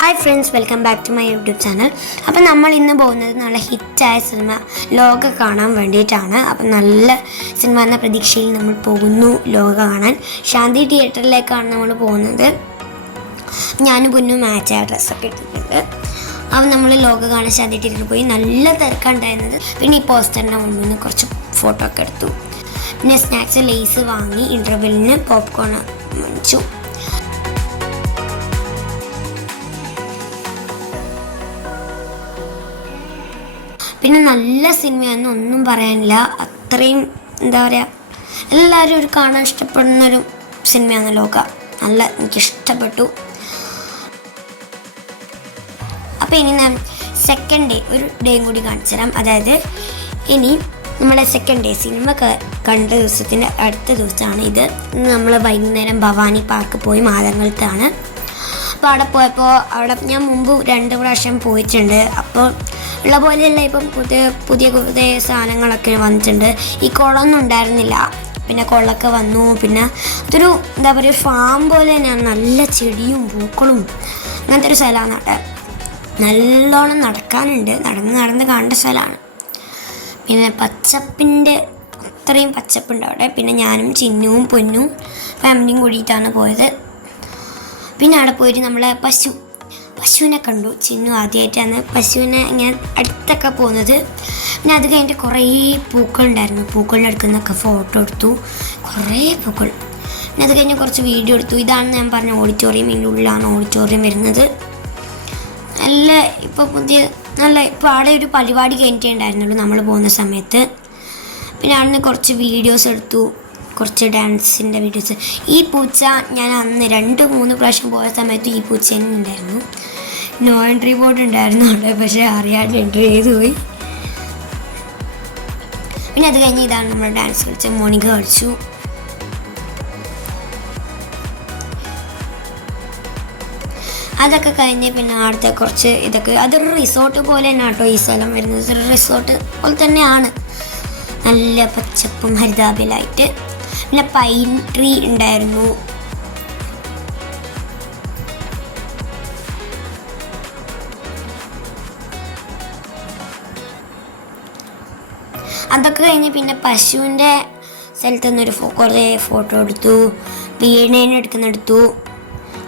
Hi friends, welcome back to my YouTube channel. അപ്പം നമ്മൾ ഇന്ന് പോകുന്നത് നല്ല ഹിറ്റായ സിനിമ ലോക കാണാൻ വേണ്ടിയിട്ടാണ്. അപ്പം നല്ല സിനിമ എന്ന പ്രതീക്ഷയിൽ നമ്മൾ പോകുന്നു ലോക കാണാൻ. ശാന്തി തിയേറ്ററിലേക്കാണ് നമ്മൾ പോകുന്നത്. ഞാനും പൊന്നും മാച്ചായ ഡ്രസ്സൊക്കെ ഇട്ടിട്ടുണ്ട്. അപ്പം നമ്മൾ ലോക കാണാൻ ശാന്തി തിയേറ്ററിൽ പോയി. നല്ല തിരക്കുണ്ടായിരുന്നത്. പിന്നെ ഈ പോസ്റ്ററിൻ്റെ മുന്നിൽ നിന്ന് കുറച്ച് ഫോട്ടോ ഒക്കെ എടുത്തു. പിന്നെ സ്നാക്സ് ലേസ് വാങ്ങി. ഇൻ്റർവെല്ലിന് പോപ്കോൺ മേടിച്ചു. പിന്നെ നല്ല സിനിമയൊന്നും ഒന്നും പറയാനില്ല. അത്രയും എന്താ പറയുക, എല്ലാവരും ഒരു കാണാൻ ഇഷ്ടപ്പെടുന്നൊരു സിനിമയാണ് ലോക. നല്ല എനിക്കിഷ്ടപ്പെട്ടു. അപ്പോൾ ഇനി ഞാൻ സെക്കൻഡ് ഡേ ഒരു ഡേയും കൂടി കാണിച്ചു തരാം. അതായത് ഇനി നമ്മുടെ സെക്കൻഡ് ഡേ സിനിമ കണ്ട ദിവസത്തിൻ്റെ അടുത്ത ദിവസമാണ് ഇത്. നമ്മൾ വൈകുന്നേരം ഭവാനി പാർക്ക് പോയി മാതങ്ങളത്താണ്. അപ്പോൾ അവിടെ പോയപ്പോൾ അവിടെ ഞാൻ മുമ്പ് 2 പ്രാവശ്യം പോയിട്ടുണ്ട്. അപ്പോൾ ഉള്ള പോലെയല്ല, ഇപ്പം പുതിയ സാധനങ്ങളൊക്കെ വന്നിട്ടുണ്ട്. ഈ കുളമൊന്നും ഉണ്ടായിരുന്നില്ല, പിന്നെ കുളമൊക്കെ വന്നു. പിന്നെ അതൊരു എന്താ പറയുക, ഫാം പോലെ തന്നെയാണ്. നല്ല ചെടിയും പൂക്കളും അങ്ങനത്തെ ഒരു സ്ഥലമാണ് അവിടെ. നല്ലോണം നടക്കാനുണ്ട്. നടന്ന് കാണേണ്ട സ്ഥലമാണ്. പിന്നെ പച്ചപ്പിൻ്റെ അത്രയും പച്ചപ്പുണ്ട് അവിടെ. പിന്നെ ഞാനും ചിന്നുവും പൊന്നും ഫാമിലിയും കൂടിയിട്ടാണ് പോയത്. പിന്നെ അവിടെ പോയിട്ട് നമ്മളെ പശുവിനെ കണ്ടു. ചിന്നു ആദ്യമായിട്ടാണ് പശുവിനെ ഇങ്ങനെ അടുത്തൊക്കെ പോകുന്നത്. പിന്നെ അത് കഴിഞ്ഞിട്ട് കുറേ പൂക്കളുണ്ടായിരുന്നു. പൂക്കളുടെ അടുക്കുന്നൊക്കെ ഫോട്ടോ എടുത്തു. കുറേ പൂക്കൾ. പിന്നെ അത് കഴിഞ്ഞ് കുറച്ച് വീഡിയോ എടുത്തു. ഇതാണ് ഞാൻ പറഞ്ഞ ഓഡിറ്റോറിയം. ഇതിൻ്റെ ഉള്ളിലാണ് ഓഡിറ്റോറിയം വരുന്നത്. ഇപ്പോൾ അവിടെ ഒരു പരിപാടി കഴിഞ്ഞിട്ടേ ഉണ്ടായിരുന്നുള്ളൂ നമ്മൾ പോകുന്ന സമയത്ത്. പിന്നെ അന്ന് കുറച്ച് വീഡിയോസ് എടുത്തു, കുറച്ച് ഡാൻസിൻ്റെ വീഡിയോസ്. ഈ പൂച്ച ഞാൻ അന്ന് 2-3 പ്രാവശ്യം പോയ സമയത്ത് ഈ പൂച്ച തന്നെ ഉണ്ടായിരുന്നു. നോ എൻട്രി ബോർഡ് ഉണ്ടായിരുന്നു അവിടെ, പക്ഷേ അറിയാണ്ട് എൻട്രി ചെയ്ത് പോയി. പിന്നെ അത് കഴിഞ്ഞ് ഇതാണ് നമ്മൾ ഡാൻസ് കളിച്ച മോണിക കളിച്ചു. അതൊക്കെ കഴിഞ്ഞ് പിന്നെ അവിടുത്തെ കുറച്ച് ഇതൊക്കെ, അതൊരു റിസോർട്ട് പോലെ തന്നെ കേട്ടോ ഈ സ്ഥലം വരുന്നത്. ഒരു റിസോർട്ട് പോലെ തന്നെയാണ്. നല്ല പച്ചപ്പും ഹരിതാഭയിലായിട്ട്. പിന്നെ പൈൻ ട്രീ ഉണ്ടായിരുന്നു. അതൊക്കെ കഴിഞ്ഞ് പിന്നെ പശുവിൻ്റെ സ്ഥലത്ത് നിന്നൊരു കുറേ ഫോട്ടോ എടുത്തു. വീണേനെ എടുക്കുന്നെടുത്തു.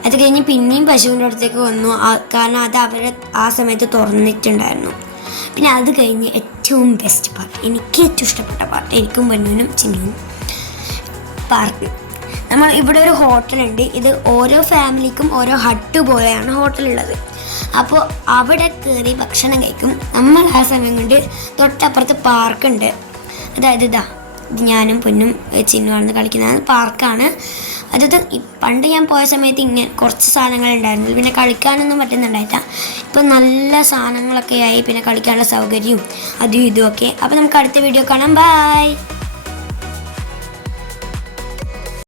അത് കഴിഞ്ഞ് പിന്നെയും പശുവിൻ്റെ അടുത്തേക്ക് വന്നു. കാരണം അത് അവരെ ആ സമയത്ത് തുറന്നിട്ടുണ്ടായിരുന്നു. പിന്നെ അത് കഴിഞ്ഞ് ഏറ്റവും ബെസ്റ്റ് പാർട്ട്, എനിക്ക് ഏറ്റവും ഇഷ്ടപ്പെട്ട പാർട്ട്, എനിക്കും പൊന്നിനും ചിന്നിനും, പാർക്ക്. നമ്മൾ ഇവിടെ ഒരു ഹോട്ടലുണ്ട്. ഇത് ഓരോ ഫാമിലിക്കും ഓരോ ഹട്ട് പോലെയാണ് ഹോട്ടലുള്ളത്. അപ്പോൾ അവിടെ കയറി ഭക്ഷണം കഴിക്കും. നമ്മൾ ആ സമയം കൊണ്ട് തൊട്ടപ്പുറത്ത് പാർക്കുണ്ട്. അതായത് ഇത് ഞാനും പൊന്നും ചിന്നുമാണെന്ന് കളിക്കുന്നത് പാർക്കാണ്. അതായത് പണ്ട് ഞാൻ പോയ സമയത്ത് ഇങ്ങനെ കുറച്ച് സാധനങ്ങൾ ഉണ്ടായിരുന്നു. പിന്നെ കളിക്കാനൊന്നും പറ്റുന്നുണ്ടായില്ല. ഇപ്പം നല്ല സാധനങ്ങളൊക്കെ ആയി. പിന്നെ കളിക്കാനുള്ള സൗകര്യവും അതും ഇതുമൊക്കെ. അപ്പോൾ നമുക്ക് അടുത്ത വീഡിയോ കാണാം. ബൈ.